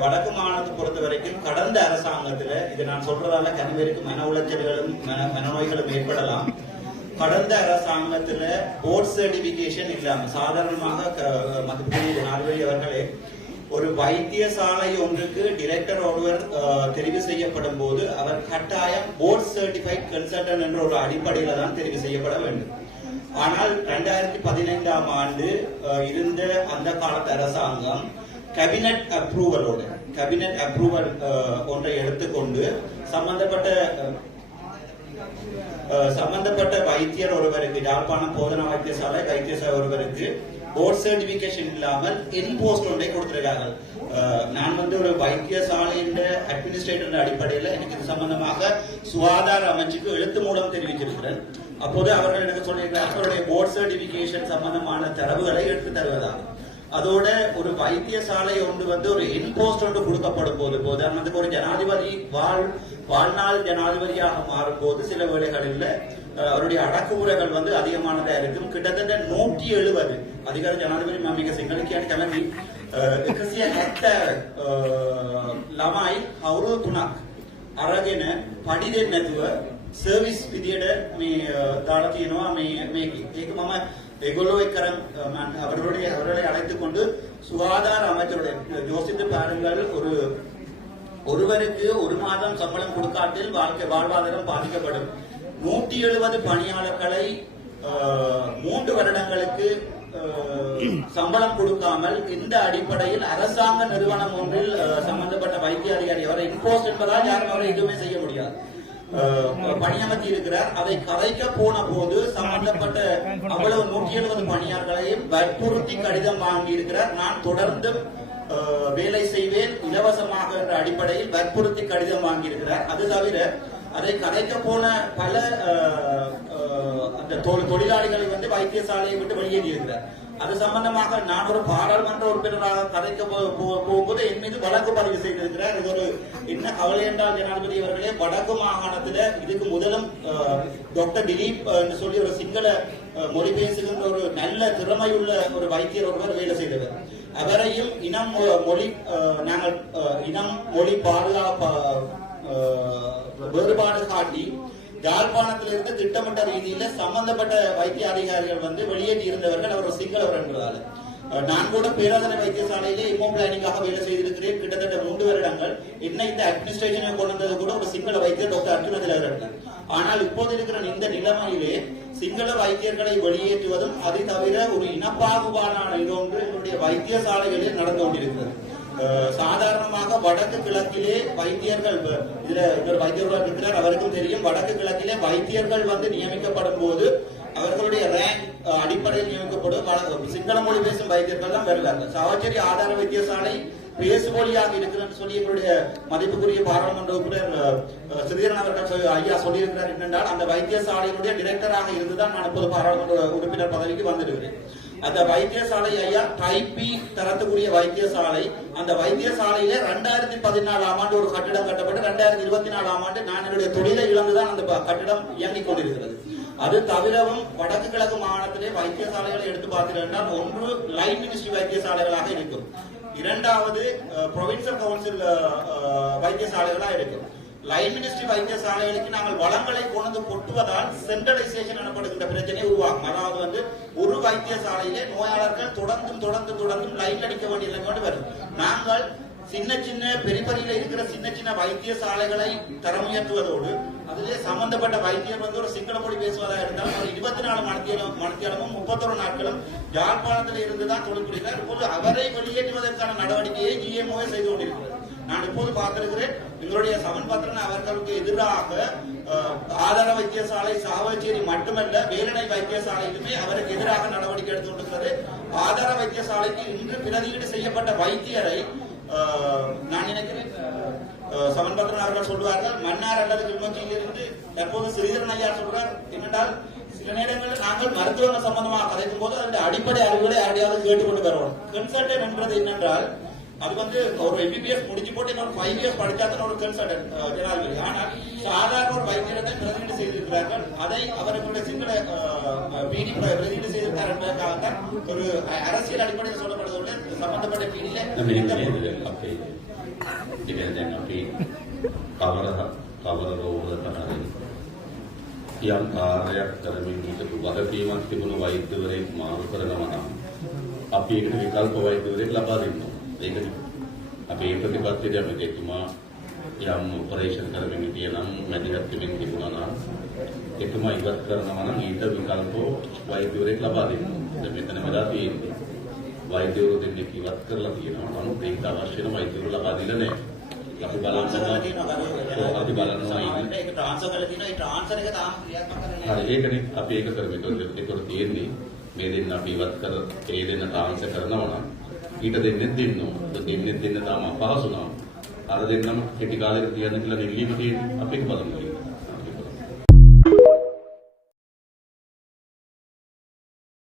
வடக்கு மாகாணத்தை பொறுத்த வரைக்கும் கடந்த அரசாங்கத்துல இது நான் சொல்றதால கனிவருக்கு மன உளைச்சல்களும் மன- மனநோய்களும் ஏற்படலாம். கடந்த அரசாங்கத்துல போர்ட் சர்டிபிகேஷன் இல்லாம சாதாரணமாக க- மதிப்புக்குரிய ஜனாதிபதி அவர்களே ஒரு வைத்தியசாலை ஒன்றுக்கு டிரெக்டர் ஒருவர் அஹ், தெரிவு செய்யப்படும் போது அவர் கட்டாயம் போர்ட் சர்டிஃபைட் கன்சல்டன் என்ற ஒரு அடிப்படையில தான் தெரிவு செய்யப்பட வேண்டும். ஆனால் ரெண்டாயிரத்தி பதினைந்தாம் ஆண்டு அஹ், இருந்த அந்த காலத்து அரசாங்கம் கேபினட் அப்ரூவலோடு கேபினட் அப்ரூவல் ஒன்றை எடுத்துக்கொண்டு சம்பந்தப்பட்ட சம்பந்தப்பட்ட வைத்தியர் ஒருவருக்கு யாழ்ப்பாணம் போதனா வைத்தியசாலை வைத்தியசாலை ஒருவருக்கு போர்ட் சர்டிபிகேஷன் இல்லாமல் இன்போஸ்ட் ஒன்றை கொடுத்திருக்கார்கள். நான் வந்து ஒரு வைத்தியசாலையின் அட்மினிஸ்ட்ரேட்டர் அடிப்படையில் எனக்கு இது சம்பந்தமாக சுகாதார அமைச்சுக்கு எழுத்து மூலம் தெரிவித்திருக்கிறேன். அப்போது அவர்கள் எனக்கு சொல்லியிருக்கிறார் அவருடைய போர்ட் சர்டிபிகேஷன் சம்பந்தமான தரவுகளை எடுத்து தருவதாக. அதோட ஒரு வைத்தியசாலை ஒன்று வந்து ஒரு இன்போஸ்ட் ஒன்று கொடுக்கப்படும் போது போது உதாரணத்துக்கு ஒரு ஜனாதிபதி வாழ் வாழ்நாள் ஜனாதிபதியாக மாறும் போது சில வேளைகளில் அஹ், அவருடைய அடக்குமுறைகள் வந்து அதிகமானதா இருக்கும் கிட்டத்தட்ட நூற்றி எழுபது அதிகார ජනාධිපති මම මේක සිංහල කියන්න කැමති එකසිය හැත්ත ළමයි අවුරුදු තුනක් අරගෙන පඩි දෙන්නේ නැතුව සර්විස් විදියට මේ අ, දාලා තියෙනවා මේ මේක ඒක මම வெகுலோய் கரம் அவர்களை அழைத்துக் கொண்டு சுகாதார அமைச்சருடைய யோசித்து பாருங்கள். ஒரு ஒருவருக்கு ஒரு மாதம் சம்பளம் கொடுக்காட்டில் வாழ்க்கை வாழ்வாதாரம் பாதிக்கப்படும். நூற்றி எழுபது பணியாளர்களை மூன்று வருடங்களுக்கு சம்பளம் கொடுக்காமல் இந்த அடிப்படையில் அரசாங்க நிறுவனம் ஒன்றில் சம்பந்தப்பட்ட வைத்திய அதிகாரி அவரை இன்போஸ்ட் என்பதால் யாரும் அவரை எதுவுமே செய்ய முடியாது. பணியமர்த்தி இருக்கிறார். அதை கலைக்க போன போது சம்பந்தப்பட்ட அவ்வளவு நூற்றி எழுபது பணியாளர்களையும் வற்புறுத்தி கடிதம் வாங்கி இருக்கிறார் நான் தொடர்ந்து அஹ், வேலை செய்வேன் இலவசமாக என்ற அடிப்படையில் வற்புறுத்தி கடிதம் வாங்கியிருக்கிறார். அது தவிர அதை கலைக்க போன பல அந்த தொழிலாளிகளை வந்து வைத்தியசாலையை விட்டு வெளியேறியிருக்கிறார் அது சம்பந்தமாக நான் ஒரு பாராளுமன்ற உறுப்பினராக கதைக்க போகும்போது என் மீது வழக்கு பதிவு செய்திருக்கிறார். இது ஒரு என்ன கவலை என்றால் ஜனாதிபதி அவர்களே வடக்கு மாகாணத்துல இதுக்கு முதலும் அஹ், டாக்டர் திலீப் என்று சொல்லி ஒரு சிங்கள மொழி பேசுகின்ற ஒரு நல்ல திறமையுள்ள ஒரு வைத்தியர் ஒருவர் வேலை செய்தவர். அவரையும் இனம் மொழி அஹ், நாங்கள் இனம் மொழி பாதுகாப்பு வேறுபாடு காட்டி யாழ்ப்பாணத்திலிருந்து திட்டமிட்ட ரீதியில சம்பந்தப்பட்ட வைத்திய அதிகாரிகள் வந்து வெளியேற்றி இருந்தவர்கள் அவர் ஒரு சிங்களவர் என்பதால் நான் கூட பேராதனை வைத்தியசாலையிலே இமோ பிளானிங்காக வேலை செய்திருக்கிறேன். கிட்டத்தட்ட மூன்று வருடங்கள். என்ன இந்த அட்மினிஸ்ட்ரேஷனை கொண்டு வந்தது கூட ஒரு சிங்கள வைத்தியர் டாக்டர் அர்ஜுனதில் அவர்கள் ஆனால் இப்போது இருக்கிற இந்த நிலைமையிலே சிங்கள வைத்தியர்களை வெளியேற்றுவதும் அதை தவிர ஒரு இனப்பாகுபாடான இது ஒன்று வைத்தியசாலைகளில் நடந்து கொண்டிருக்கிறது. சாதாரணமாக வடக்கு கிழக்கிலே வைத்தியர்கள் இதுல இவர் வைத்தியர்கள் இருக்கிறார் அவருக்கும் தெரியும். வடக்கு கிழக்கிலே வைத்தியர்கள் வந்து நியமிக்கப்படும் போது அவர்களுடைய ரேங்க் அடிப்படையில் நியமிக்கப்படும். சிங்கள மொழி பேசும் வைத்தியர்கள் தான் வருவார்கள் சாவச்சேரி ஆதார வைத்தியசாலை பேசுபொழியாக இருக்கிறன்னு சொல்லி எங்களுடைய மதிப்புக்குரிய பாராளுமன்ற உறுப்பினர் அஹ், ஸ்ரீதரன் அவர்கள் ஐயா சொல்லியிருக்கிறார் என்னென்றால் அந்த வைத்தியசாலையினுடைய டிரெக்டராக இருந்துதான் நான் இப்போது பாராளுமன்ற உறுப்பினர் பதவிக்கு வந்திருக்கிறேன். அந்த வைத்தியசாலை ஐயா டைபி பி தரத்துக்குரிய வைத்தியசாலை. அந்த வைத்தியசாலையில ரெண்டாயிரத்தி பதினாலாம் ஆண்டு ஒரு கட்டிடம் கட்டப்பட்டு ரெண்டாயிரத்தி இருபத்தி நாலாம் ஆண்டு நான் என்னுடைய தொழிலை இழந்துதான் அந்த கட்டிடம் இயங்கிக் கொண்டிருக்கிறது. அது தவிரவும் வடக்கு கிழக்கு மாகாணத்திலே வைத்தியசாலைகளை எடுத்து பார்த்தீர்கள் ஒன்று லைன் மினிஸ்ட்ரி வைத்தியசாலைகளாக இருக்கும். இரண்டாவது ப்ரொவின்சியல் கவுன்சில் வைத்தியசாலைகளாக இருக்கும். லைன் மினிஸ்ட்ரி வைத்தியசாலைகளுக்கு நாங்கள் வளங்களை கொண்டு கொட்டுவதால் சென்ட்ரலைசேஷன் எனப்படுகின்ற பிரச்சனை உருவாகும் அதாவது வந்து ஒரு வைத்தியசாலையிலே நோயாளர்கள் தொடர்ந்தும் தொடர்ந்து தொடர்ந்தும் லைன் அடிக்க வேண்டிய நிலைமை வரும் நாங்கள் சின்ன சின்ன பெரிபரியில இருக்கிற சின்ன சின்ன வைத்தியசாலைகளை தரம் உயர்த்துவதோடு அதிலே சம்பந்தப்பட்ட வைத்தியர் வந்து ஒரு சிங்கள மொழி பேசுவதாக இருந்தால் அவர் இருபத்தி நாலு மணித்தியாலும் மணித்தியாலமும் முப்பத்தொரு நாட்களும் யாழ்ப்பாணத்தில் இருந்துதான் தொழில் புரிகிறார் ஒரு அவரை வெளியேற்றுவதற்கான நடவடிக்கையை ஜிஎம்ஓ செய்து கொண்டிருக்கிறது. நான் இப்போது பார்த்திருக்கிறேன். எங்களுடைய சமன் பத்திரன் அவர்களுக்கு எதிராக ஆதார வைத்தியசாலை சாவச்சேரி மட்டுமல்ல வேலனை வைத்தியசாலையிலுமே அவருக்கு எதிராக நடவடிக்கை எடுத்து கொண்டிருக்கிறது ஆதார வைத்தியசாலைக்கு இன்று பிரதியீடு செய்யப்பட்ட வைத்தியரை நான் நினைக்கிறேன் சமன்பத்திரன் அவர்கள் சொல்வார்கள் மன்னார் அல்லது கிளிநொச்சியிலிருந்து தற்போது ஸ்ரீதரன் ஐயா சொல்றார். என்னென்றால் சில நேரங்களில் நாங்கள் மருத்துவங்கள் சம்பந்தமாக கதைக்கும் போது அதனுடைய அடிப்படை அறிவுகளை யாரையாவது கேட்டுக்கொண்டு வருவோம். கன்சல்டன் என்றது என்னென்றால் அது வந்து ஒரு எம்பிபிஎஸ் முடிஞ்சு போட்டு இன்னொரு ஃபைவ் இயர்ஸ் படிச்சா தான் ஒரு கன்சல்டன்ட் ஜனாதிபதி ஆனால் சாதாரண ஒரு வைத்தியரை தான் பிரதிநிதி செய்திருக்கிறார்கள் அதை அவர்களுடைய சிங்கள பிடி பிரதிநிதி செய்திருக்கிறார் என்பதற்காகத்தான் ஒரு அரசியல் அடிப்படையில் சொல்லப்படுவதோடு சம்பந்தப்பட்ட பிடியில මේක නේද අපේ ඉතින් දැන් අපි කවර කවර රෝගවලට හරි යම් කාර්යයක් කරමින් හිටපු වගකීමක් තිබුණු වෛද්‍යවරයෙක් මාරු කරනවා නම් අපි ඒකට විකල්ප වෛද්‍යවරයෙක් ලබා දෙන්න ඕනේ. ඒකනේ. අපි ඒ ප්‍රතිපත්තියට අපි එතුමා යම් ඔපරේෂන් කරමින් හිටිය නම් මැදිහත් වෙමින් තිබුණා නම් එතුමා ඉවත් කරනවා නම් ඊට විකල්ප වෛද්‍යවරයෙක් ලබා දෙන්න. දැන් මෙතන වෙලා තියෙන්නේ වෛද්‍යවරු දෙන්නෙක් ඉවත් කරලා තියෙනවා. නමුත් ඒකට අවශ්‍ය වෙන වෛද්‍යවරු ලබා දීලා නැහැ. අපි තියෙනවා අපි බලනවා ඉන්නේ. ඒක ට්‍රාන්ස්ෆර් කරලා තියෙනවා ඒ ට්‍රාන්ස්ෆර් එක තාම ක්‍රියාත්මක කරලා හරි ඒකනේ අපි ඒක කරමු. ඒතකොට තියෙන්නේ මේ දෙන්න අපි ඉවත් කර ඒ දෙන්න ට්‍රාන්ස්ෆර් කරනවා නම් ඊට දෙන්නෙත් දෙන්න ඕන. දෙන්නෙත් දෙන්න තාම අපහසු නම් අර දෙන්නම කෙටි කාලෙක තියන්න කියලා දෙවිලිම තියෙන්නේ අපි ඒක බලමු.